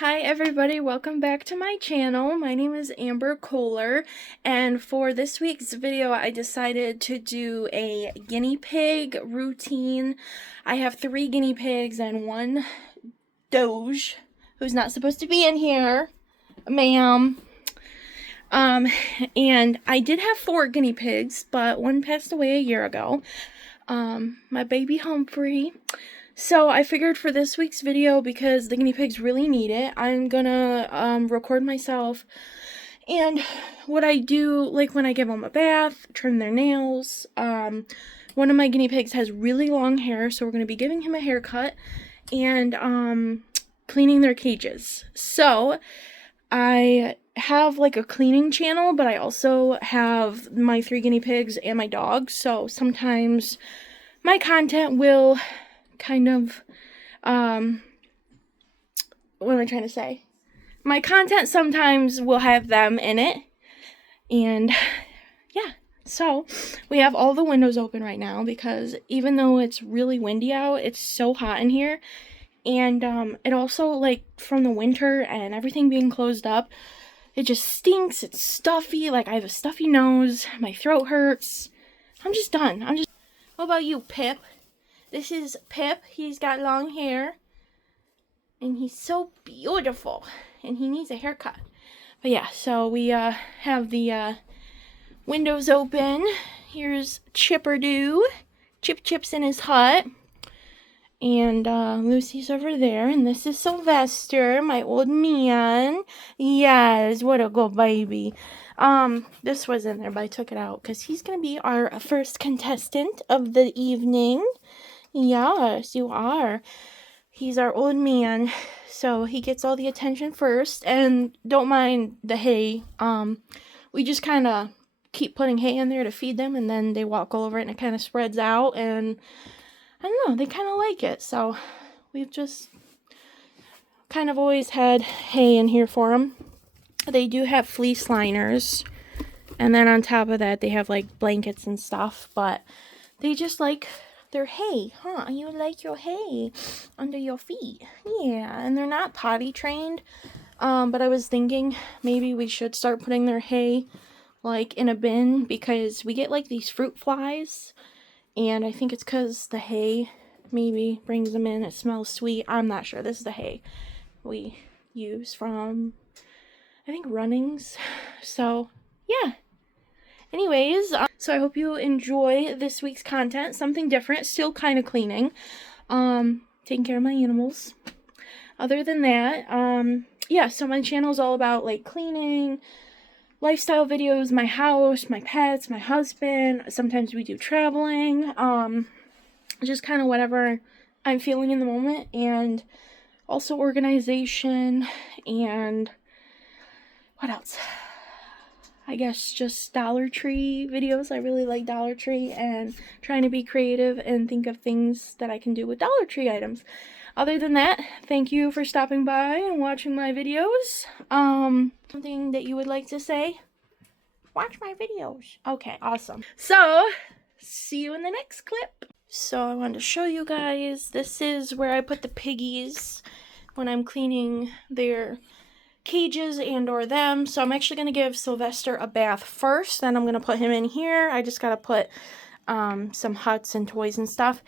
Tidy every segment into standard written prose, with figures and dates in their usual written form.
Hi everybody, welcome back to my channel. My name is Amber Kohler, and for this week's video I decided to do a guinea pig routine. I have 3 guinea pigs and 1 doge who's not supposed to be in here, ma'am. And I did have 4 guinea pigs, but 1 passed away a year ago. My baby Humphrey. So I figured for this week's video, because the guinea pigs really need it, I'm gonna record myself and what I do, like when I give them a bath, trim their nails. One of my guinea pigs has really long hair, so we're gonna be giving him a haircut and cleaning their cages. So I have like a cleaning channel, but I also have my 3 guinea pigs and my dog, so sometimes my content will kind of, what am I trying to say? My content sometimes will have them in it, and yeah. So, we have all the windows open right now because even though it's really windy out, it's so hot in here, and it also, like, from the winter and everything being closed up, it just stinks, it's stuffy, like I have a stuffy nose, my throat hurts. I'm just done. What about you, Pip? This is Pip. He's got long hair. And he's so beautiful. And he needs a haircut. But yeah, so we have the windows open. Here's Chipperdoo. Chip's in his hut. And Lucy's over there. And this is Sylvester, my old man. Yes, what a good baby. This was in there, but I took it out because he's going to be our first contestant of the evening. Yes, you are. He's our old man, so he gets all the attention first, and don't mind the hay. We just kind of keep putting hay in there to feed them, and then they walk all over it, and it kind of spreads out, and I don't know, they kind of like it, so we've just kind of always had hay in here for them. They do have fleece liners, and then on top of that, they have, like, blankets and stuff, but they just like their hay, huh? You like your hay under your feet. Yeah, and they're not potty trained, but I was thinking maybe we should start putting their hay, like, in a bin, because we get, like, these fruit flies, and I think it's because the hay maybe brings them in. It smells sweet. I'm not sure. This is the hay we use from, I think, Runnings. So, yeah. Anyways, so I hope you enjoy this week's content. Something different, still kind of cleaning, taking care of my animals. Other than that, yeah, so my channel is all about, like, cleaning, lifestyle videos, my house, my pets, my husband. Sometimes we do traveling, just kind of whatever I'm feeling in the moment, and also organization, and what else? I guess just Dollar Tree videos. I really like Dollar Tree and trying to be creative and think of things that I can do with Dollar Tree items. Other than that, thank you for stopping by and watching my videos. Something that you would like to say? Watch my videos. Okay, awesome. So, see you in the next clip. So I wanted to show you guys, this is where I put the piggies when I'm cleaning their cages and or them. So I'm actually going to give Sylvester a bath first, then I'm going to put him in here. I just got to put some huts and toys and stuff,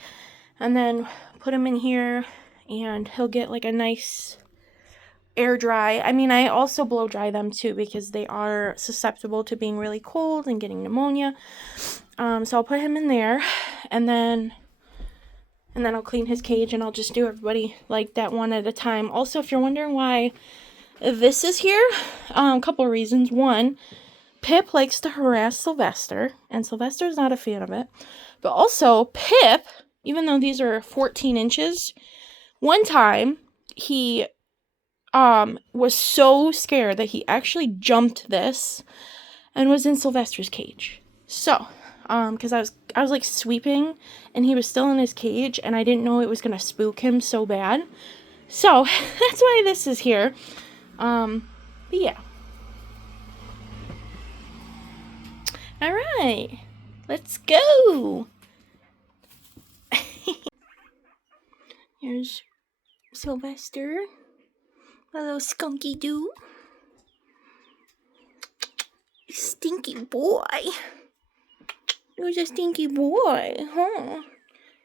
and then put him in here, and he'll get like a nice air dry. I mean, I also blow dry them too because they are susceptible to being really cold and getting pneumonia. So I'll put him in there, and then I'll clean his cage, and I'll just do everybody like that one at a time. Also, if you're wondering why this is here, a couple of reasons. One, Pip likes to harass Sylvester, and Sylvester's not a fan of it. But also, Pip, even though these are 14 inches, one time he was so scared that he actually jumped this and was in Sylvester's cage. So, because I was like sweeping, and he was still in his cage, and I didn't know it was gonna spook him so bad. So that's why this is here. But yeah. Alright, let's go! Here's Sylvester. My little skunky doo. Stinky boy. Who's a stinky boy, huh?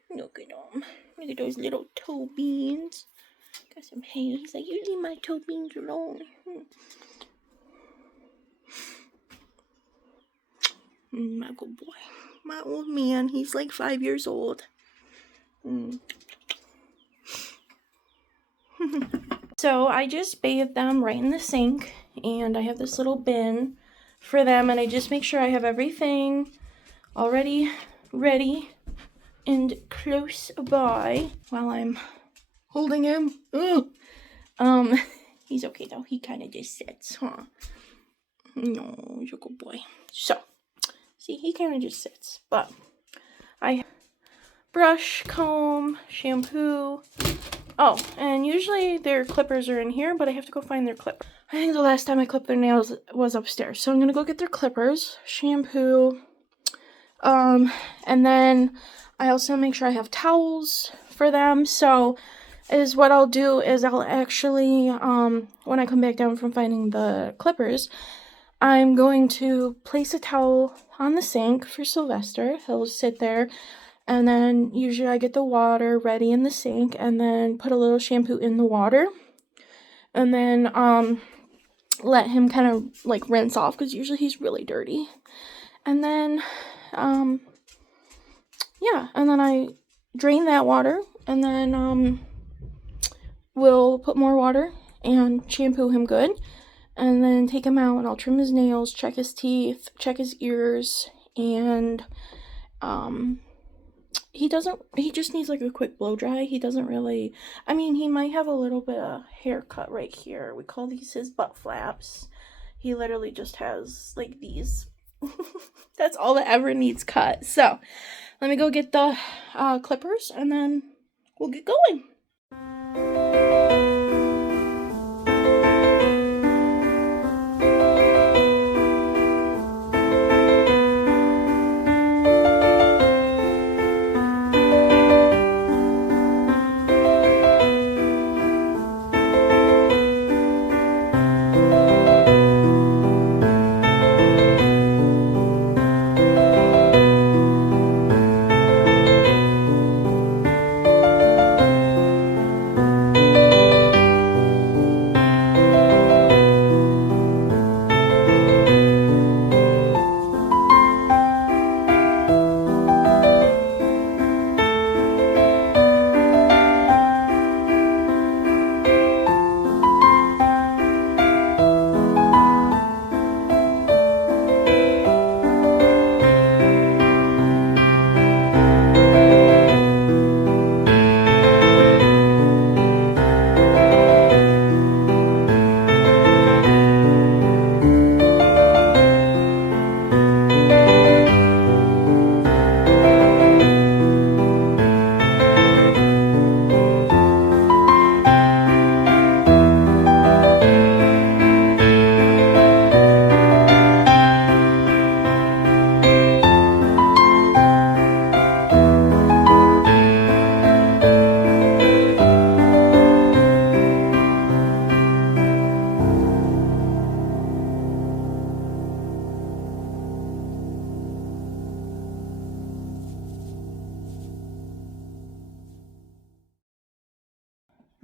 Look at him. Look at those little toe beans. Got some hair. He's like, you leave my toe beans alone. My good boy. My old man. He's like 5 years old. So I just bathed them right in the sink, and I have this little bin for them, and I just make sure I have everything already ready and close by while I'm holding him. He's okay though. He kind of just sits, huh? No, he's a good boy. So, see, he kind of just sits, but I brush, comb, shampoo. Oh, and usually their clippers are in here, but I have to go find their clipper. I think the last time I clipped their nails was upstairs, so I'm gonna go get their clippers, shampoo, and then I also make sure I have towels for them. So what I'll do is I'll actually, when I come back down from finding the clippers, I'm going to place a towel on the sink for Sylvester. He'll sit there, and then usually I get the water ready in the sink and then put a little shampoo in the water, and then let him kind of like rinse off, because usually he's really dirty. And then yeah, and then I drain that water, and then we'll put more water and shampoo him good, and then take him out, and I'll trim his nails, check his teeth, check his ears, and he just needs like a quick blow dry. He doesn't really, I mean, he might have a little bit of haircut right here. We call these his butt flaps. He literally just has like these. That's all that ever needs cut. So let me go get the clippers, and then we'll get going.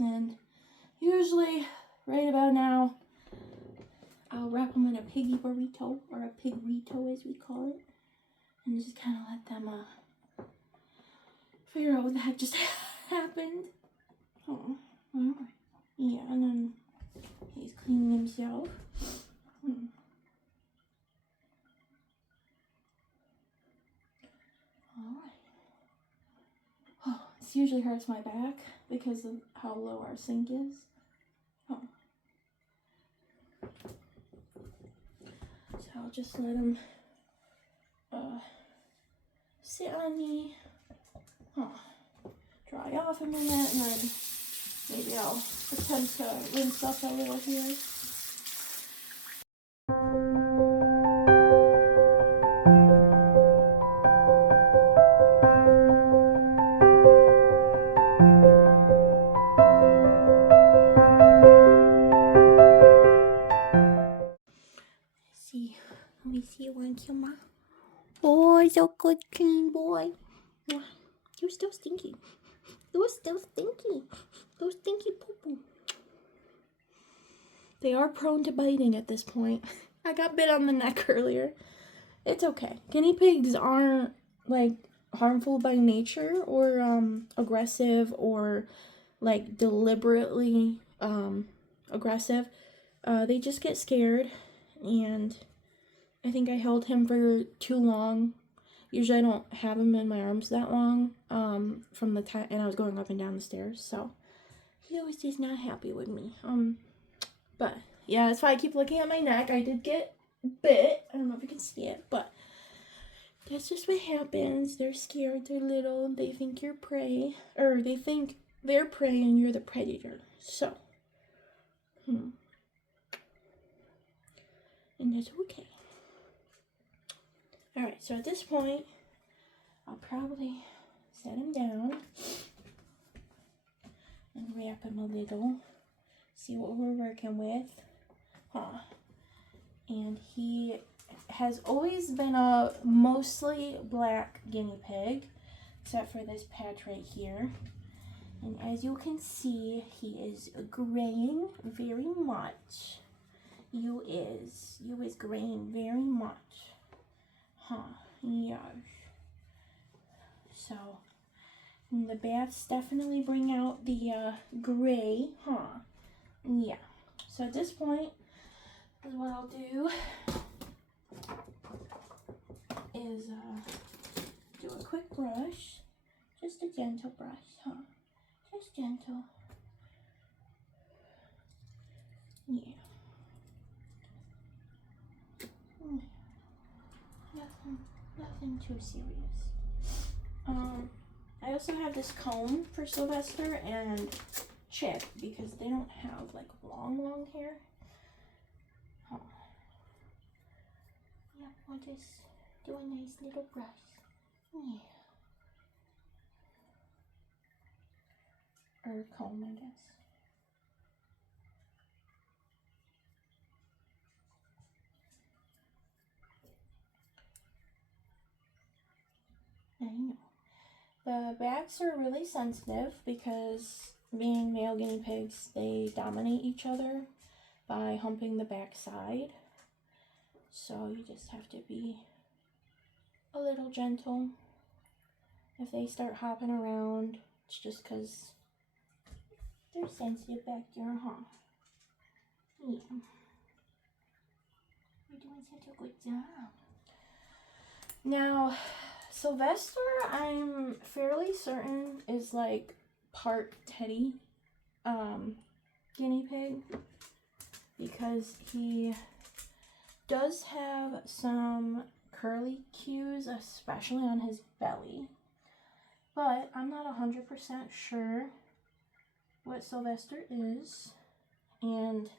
And usually, right about now, I'll wrap them in a piggy burrito, or a pigrito as we call it, and just kind of let them figure out what the heck just happened. Oh, well, yeah, and then he's cleaning himself. Alright. Oh, this usually hurts my back because of how low our sink is. Oh. So I'll just let him sit on me, dry off a minute, and then maybe I'll attempt to rinse up a little here. good, clean boy. You're still stinky. You're still stinky. You're stinky poo-poo. They are prone to biting at this point. I got bit on the neck earlier. It's okay. Guinea pigs aren't, like, harmful by nature or aggressive or, like, deliberately aggressive. They just get scared, and I think I held him for too long. Usually I don't have him in my arms that long from the time, and I was going up and down the stairs, so he always is not happy with me. But yeah, that's why I keep looking at my neck. I did get bit. I don't know if you can see it, but that's just what happens. They're scared. They're little. They think you're prey, or they think they're prey and you're the predator. So, and that's okay. All right. So at this point, I'll probably set him down and wrap him a little. See what we're working with. And he has always been a mostly black guinea pig, except for this patch right here. And as you can see, he is graying very much. You is graying very much. Yeah. So, the baths definitely bring out the gray, Yeah. So at this point, what I'll do is do a quick brush, just a gentle brush, just gentle. Yeah. Nothing too serious. I also have this comb for Sylvester and Chip because they don't have like long hair. Yeah, we'll just do a nice little brush. Yeah. Or comb, I guess. I know. The backs are really sensitive because being male guinea pigs, they dominate each other by humping the back side. So you just have to be a little gentle. If they start hopping around, it's just because they're sensitive back there, Yeah. You're doing such a good job. Now, Sylvester, I'm fairly certain is like part teddy guinea pig because he does have some curly cues, especially on his belly, but I'm not 100% sure what Sylvester is, and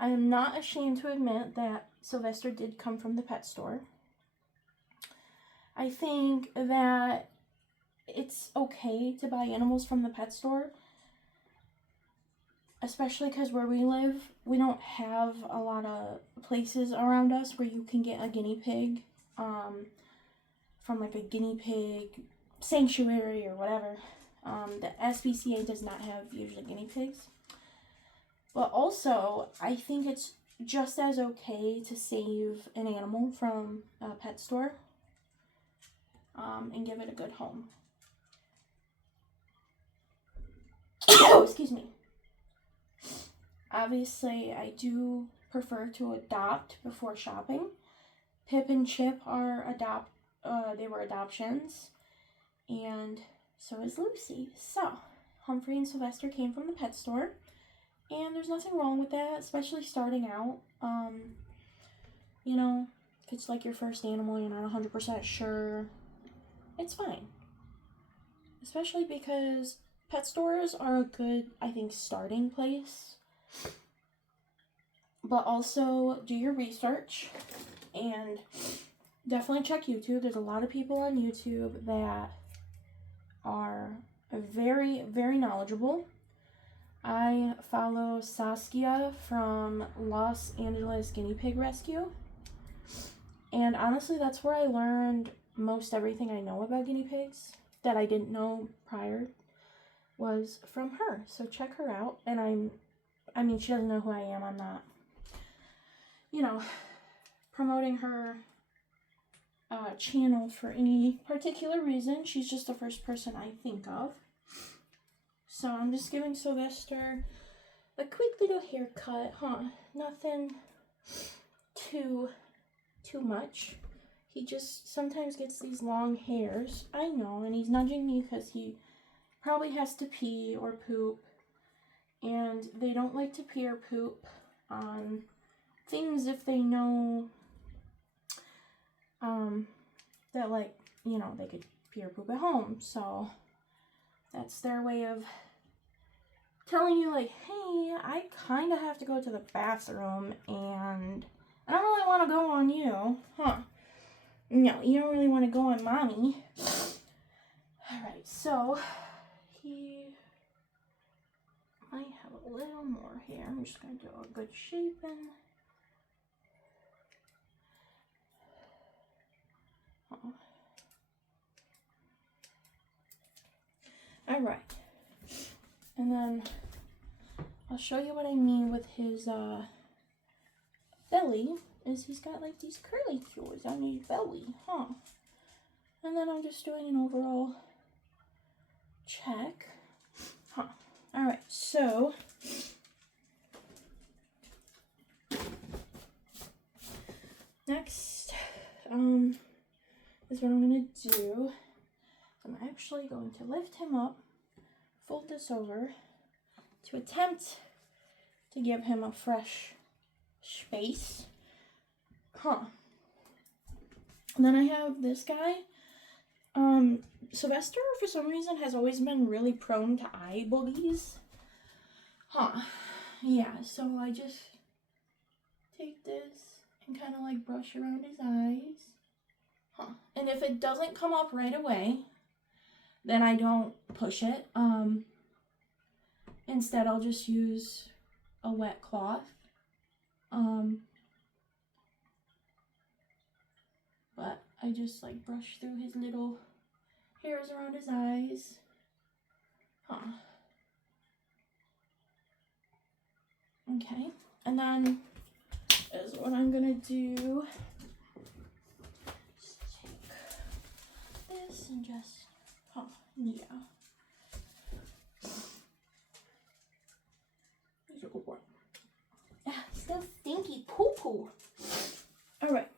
I am not ashamed to admit that Sylvester did come from the pet store. I think that it's okay to buy animals from the pet store, especially because where we live, we don't have a lot of places around us where you can get a guinea pig from like a guinea pig sanctuary or whatever. The SPCA does not have usually guinea pigs. But also, I think it's just as okay to save an animal from a pet store and give it a good home. Oh, excuse me. Obviously, I do prefer to adopt before shopping. Pip and Chip are they were adoptions, and so is Lucy. So, Humphrey and Sylvester came from the pet store, and there's nothing wrong with that, especially starting out. You know, if it's like your first animal, you're not 100% sure, it's fine. Especially because pet stores are a good, I think, starting place. But also do your research and definitely check YouTube. There's a lot of people on YouTube that are very, very knowledgeable. I follow Saskia from Los Angeles Guinea Pig Rescue. And honestly, that's where I learned most everything I know about guinea pigs that I didn't know prior was from her. So check her out. And I mean, she doesn't know who I am. I'm not, you know, promoting her channel for any particular reason. She's just the first person I think of. So I'm just giving Sylvester a quick little haircut, nothing too much. He just sometimes gets these long hairs. I know, and he's nudging me because he probably has to pee or poop. And they don't like to pee or poop on things if they know that, like, you know, they could pee or poop at home. So that's their way of telling you, like, hey, I kind of have to go to the bathroom and I don't really want to go on you. No, you don't really want to go on mommy. Alright, so he might have a little more hair. I'm just going to do a good shaping. Alright. And then I'll show you what I mean with his belly. Is he's got like these curly cues on his belly, And then I'm just doing an overall check. Alright, so next is what I'm gonna do. I'm actually going to lift him up, fold this over to attempt to give him a fresh space. And then I have this guy. Sylvester, for some reason, has always been really prone to eye boogies. Yeah, so I just take this and kind of like brush around his eyes. And if it doesn't come up right away, then I don't push it. Instead, I'll just use a wet cloth. But I just like brush through his little hairs around his eyes. Okay, and then is what I'm gonna do. Just take this and just, yeah. He's a good boy. Ah, still stinky poo-poo. All right.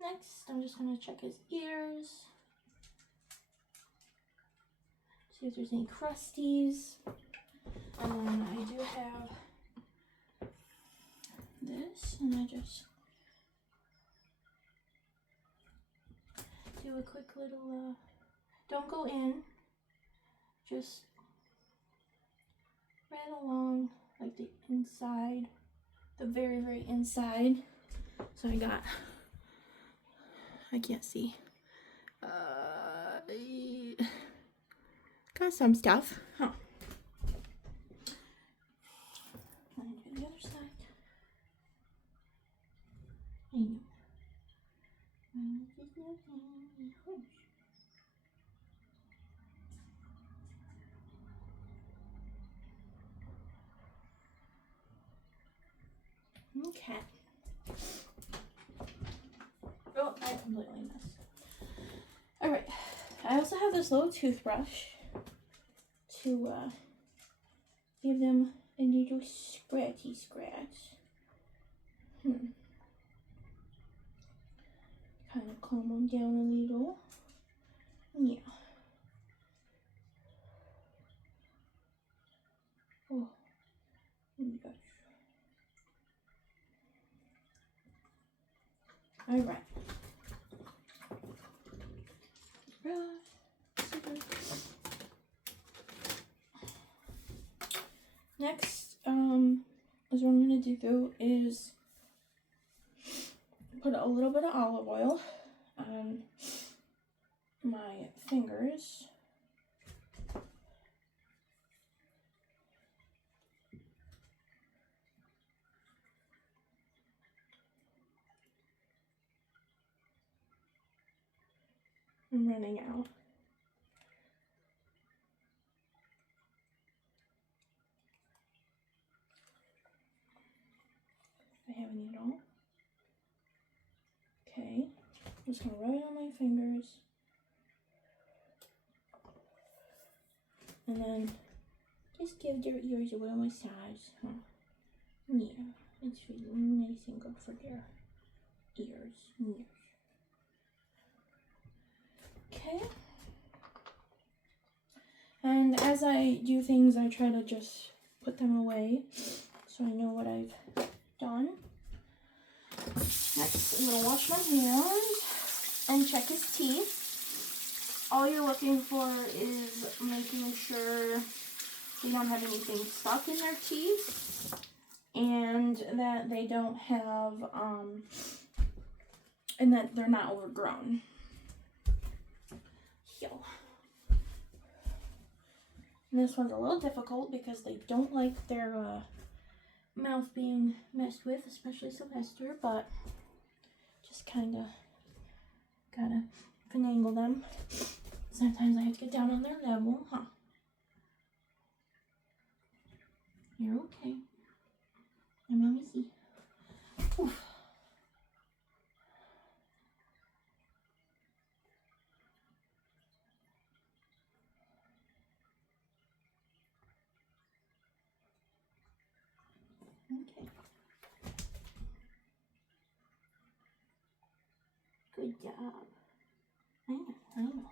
Next, I'm just going to check his ears. See if there's any crusties. And then I do have this, and I just do a quick little, don't go in, just right along, like the inside, the very, very inside. So I can't see, got some stuff, And do the other side. Okay. Oh, I completely missed. Alright. I also have this little toothbrush to give them a little scratchy scratch. Kind of calm them down a little. Yeah. Oh my gosh. Alright. Next, is what I'm going to do is put a little bit of olive oil on my fingers. I'm running out. I have a needle. Okay, I'm just gonna rub it on my fingers. And then just give your ears a little massage. Huh? Yeah, it's really nice and good for their ears. Okay. And as I do things, I try to just put them away so I know what I've done. Next, I'm going to wash my hands and check his teeth. All you're looking for is making sure they don't have anything stuck in their teeth and that they don't have, and that they're not overgrown. And this one's a little difficult because they don't like their mouth being messed with, especially Sylvester, but just kind of gotta finagle them. Sometimes I have to get down on their level, huh? You're okay. And let me see. Oof. Okay. Good job. I know.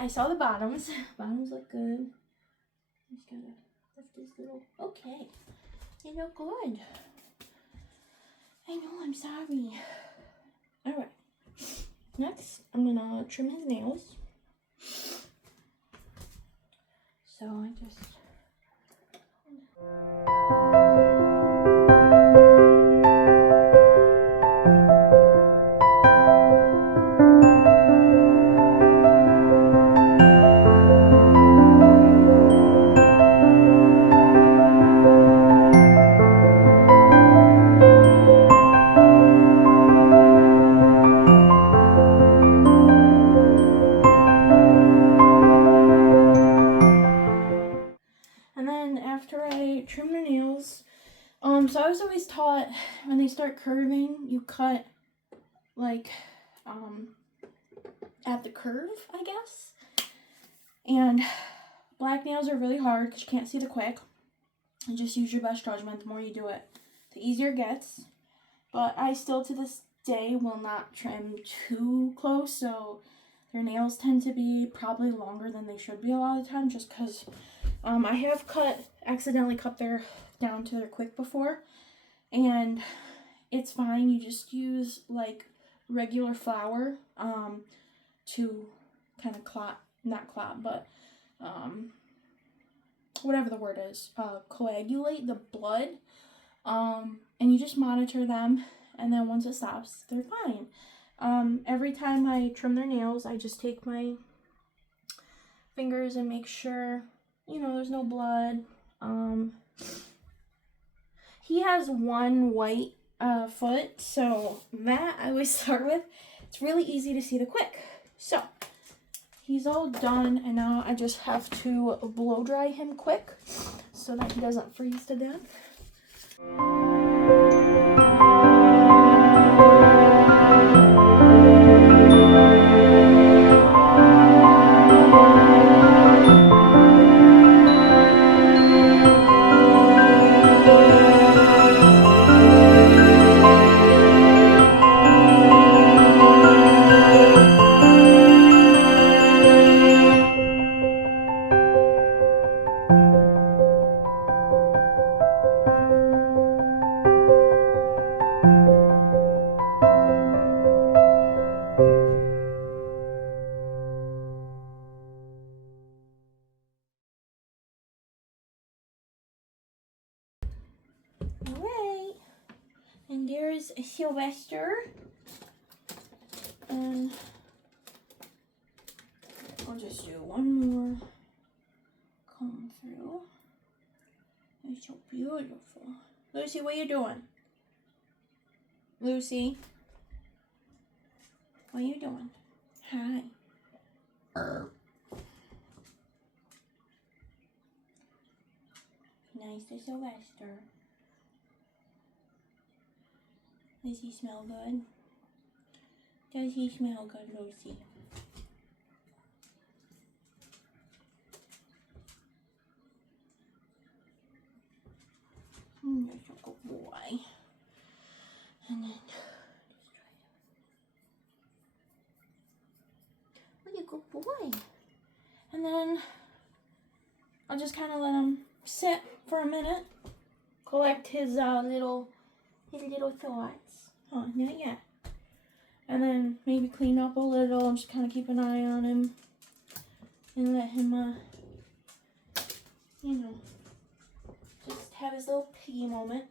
I saw the bottoms. Bottoms look good. Just gotta lift this little. Okay. They look good. I know, I'm sorry. Alright. Next, I'm gonna trim his nails. So I just. Trim their nails. So I was always taught when they start curving, you cut like at the curve, I guess. And black nails are really hard because you can't see the quick. And just use your best judgment. The more you do it, the easier it gets. But I still to this day will not trim too close, so their nails tend to be probably longer than they should be a lot of the time, just because I have accidentally cut their down to their quick before, and it's fine. You just use like regular flour to kind of whatever the word is, coagulate the blood, and you just monitor them, and then once it stops, they're fine. Every time I trim their nails, I just take my fingers and make sure, there's no blood. He has one white foot, so that I always start with. It's really easy to see the quick. So he's all done, and now I just have to blow dry him quick so that he doesn't freeze to death. Alright, and there's Sylvester, and I'll just do one more comb through. It's so beautiful. Lucy, what are you doing? Lucy, what are you doing? Hi. Nice to Sylvester. Does he smell good? Does he smell good, Lucy? You're such a good boy. And then what a good boy. And then I'll just kind of let him sit for a minute, collect his little thoughts. Oh, not yet. And then maybe clean up a little, just kind of keep an eye on him and let him, you know, just have his little piggy moment.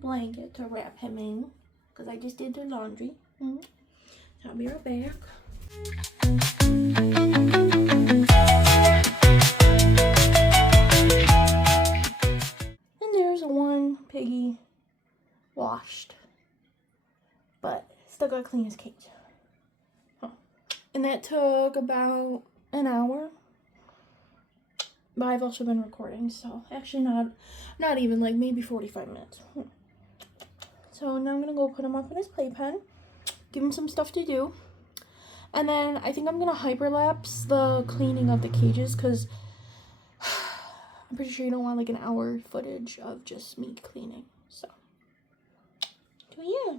Blanket to wrap him in because I just did the laundry. So I'll be right back. And there's one piggy washed, but still gotta clean his cage. And that took about an hour. But I've also been recording, so actually not even, like maybe 45 minutes. So now I'm gonna go put him up in his playpen, give him some stuff to do, and then I think I'm gonna hyperlapse the cleaning of the cages because I'm pretty sure you don't want like an hour footage of just me cleaning. So yeah,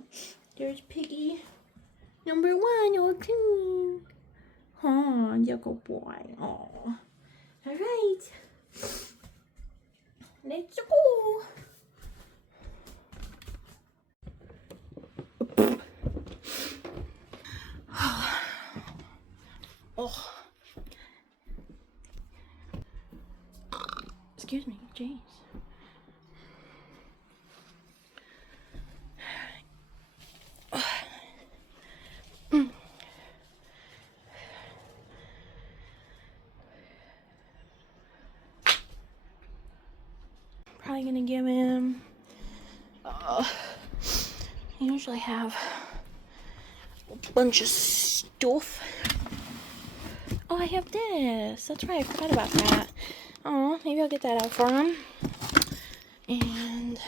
there's piggy number 1 all clean. Oh, you good boy. Oh, all right, let's go. Oh. Excuse me, jeez. Probably gonna give him I usually have a bunch of stuff. Oh, I have this. That's right, I forgot about that. Oh, maybe I'll get that out for him. And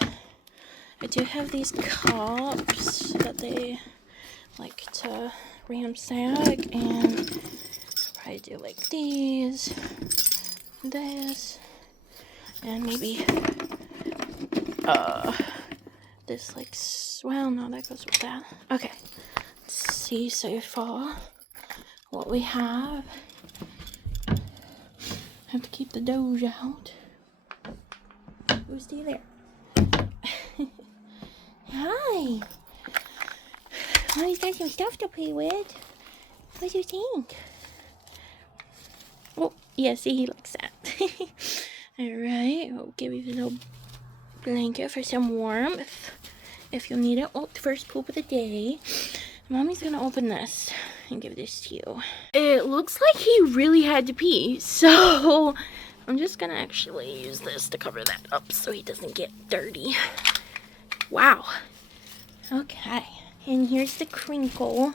I do have these cups that they like to ransack, and I'll probably do like these, this, and maybe this, like, well, no, that goes with that. Okay, let's see so far what we have. Have to keep the doge out. Who's still there? Hi. Mommy's got some stuff to play with. What do you think? Oh, yeah, see, he likes that. Alright, we'll give you a little blanket for some warmth if you'll need it. Oh, the first poop of the day. Mommy's gonna open this and give this to you. It looks like he really had to pee, so I'm just gonna actually use this to cover that up so he doesn't get dirty. Wow. Okay, and here's the crinkle,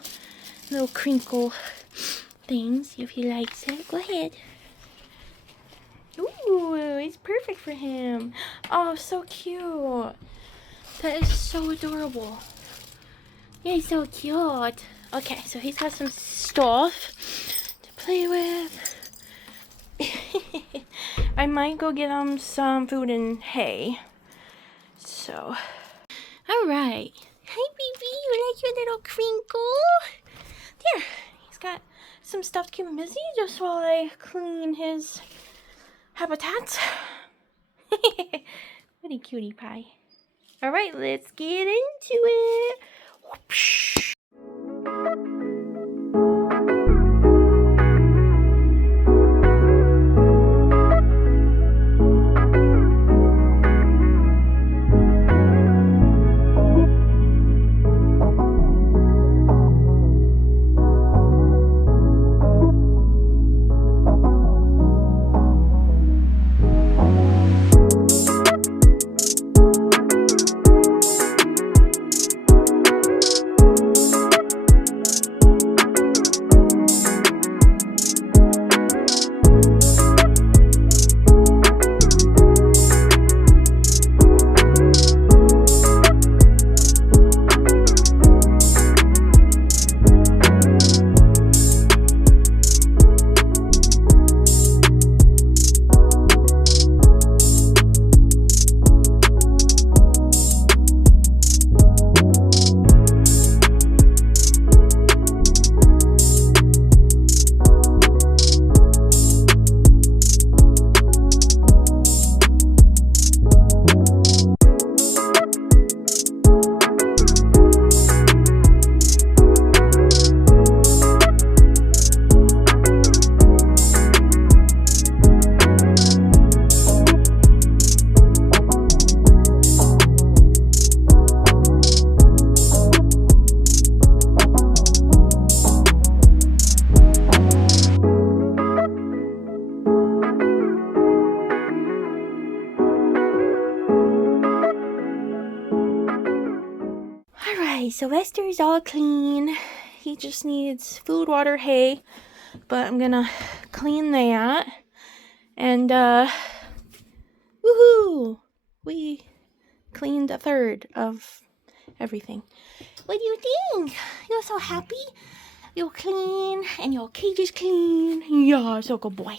little crinkle thing. See if he likes it. Go ahead. Ooh, it's perfect for him. Oh, so cute. That is so adorable. You're so cute. Okay, so he's got some stuff to play with. I might go get him some food and hay. So, alright. Hi, baby. You like your little crinkle? There. He's got some stuff to keep him busy just while I clean his habitats. What a cutie pie. All right, let's get into it. Whoopsh. So Lester's all clean. He just needs food, water, hay. But I'm gonna clean that. And woohoo! We cleaned a third of everything. What do you think? You're so happy? You're clean and your cage is clean. Yeah, so good boy.